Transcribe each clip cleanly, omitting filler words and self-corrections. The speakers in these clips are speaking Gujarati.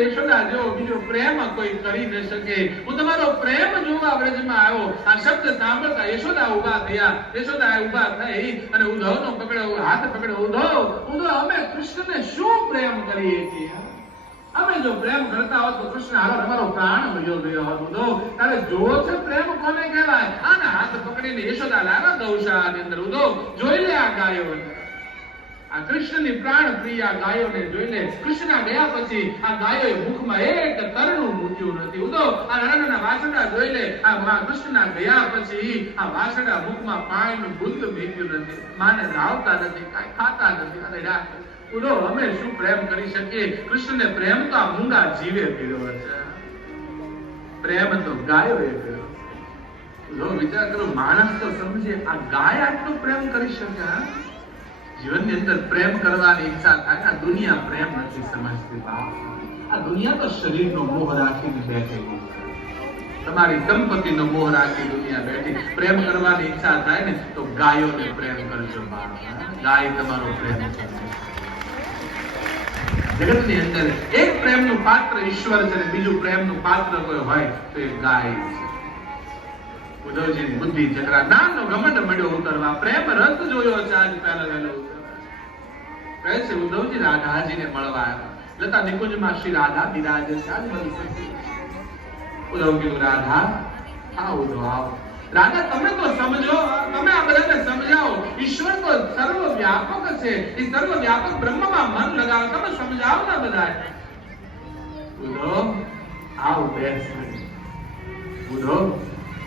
યશોદા જેવો બીજો પ્રેમ કોઈ કરી ન શકે. હું તમારો પ્રેમ જોવા વ્રજમાં આવ્યો. આ શબ્દ સાંભળતા યશોદા ઉભા થયા. યશોદા ઉભા થઈ અને ઉદ્ધવનો હાથ પકડ્યો. ઉદ્ધવ અમે કૃષ્ણને શું પ્રેમ કરીએ છીએ? અમે જો પ્રેમ કરતા હોત તો કૃષ્ણ હાલો તમારો પ્રાણ વયો ગયો હોત. ઉદ્ધવ તારે જોવો છે પ્રેમ કોને કહેવાય? આના હાથ પકડીને યશોદા લાવ્યા ગૌશાળાની અંદર. ઉદ્ધવ જોઈ લે આ ગાયો, આ કૃષ્ણની પ્રાણ પ્રિય ગાયોને જોઈ લે. કૃષ્ણ ગયા પછી આ ગાયોએ મુખમાં એક તરણું મૂક્યું નથી. ઉદો આ નાના વાસડા જોઈ લે. આ કૃષ્ણના ગયા પછી આ વાસડા મુખમાં પાણીનું બુંદ મૂક્યું નથી. માને રાવતા નથી, કાંઈ ખાતા નથી. અરે યાર ઉદો અમે શું પ્રેમ કરી શકીએ? કૃષ્ણને પ્રેમ તો આ મૂંગા જીવે કર્યો છે. પ્રેમ તો ગાયોએ કર્યો. ઉદો વિચાર કરો, માણસ તો સમજે આ ગાય આટલો પ્રેમ કરી શકે? જીવનની અંદર પ્રેમ કરવાની ઈચ્છા થાય. આ દુનિયા પ્રેમ નથી સમજતી. આ દુનિયા તો શરીરનો મોહ રાખીને બેઠેલી છે. તમારી સંપત્તિનો મોહ રાખી દુનિયા બેઠી. પ્રેમ કરવાની ઈચ્છા થાય ને તો ગાયોને પ્રેમ કરજો. ગાય તમારો પ્રેમ કરે. જગતની અંદર એક પ્રેમનું પાત્ર ઈશ્વર છે અને બીજું પ્રેમનું પાત્ર કોઈ હોય તો એ ગાય છે. ઉદ્ધવજીની બુદ્ધિ ચકરા નામનો ઘમંડ મળ્યો ઉતરવા. પ્રેમ રસ જોયો છે આજ પહેલા વહેલો. કહે છે ઉદ્ધવજી રાધાજીને મળવા આવ્યા. લતા નિકુંજમાં શ્રી રાધા બિરાજે છે. આજ મળી શકે. ઉદ્ધવ કીધું રાધા આવો ઉદ્ધવ આવો. રાધા તમે તો સમજો, તમે આ બધાને સમજાવો. ઈશ્વર તો સર્વ વ્યાપક છે. એ સર્વ વ્યાપક બ્રહ્મમાં મન લગાવો. તમે સમજાવો ને બધા. ઉદ્ધવ આવો બેસ. ઉદ્ધવ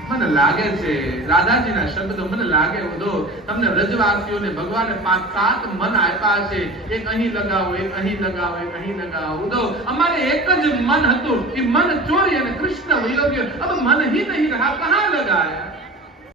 મને લાગે છે રાધાજીના શબ્દો મને લાગે ઉદ્ધવ તમને વ્રજવાસીઓને ભગવાને 5-7 મન આપ્યા છે. એક અહીં લગાવો, એક અહીં લગાવો, એક અહીં લગાવો. ઉદ્ધવ અમારે એક જ મન હતું. એ મન ચોરી અને કૃષ્ણ વયો ગયો. अब मन ही नहीं रहा, कहां लगाया?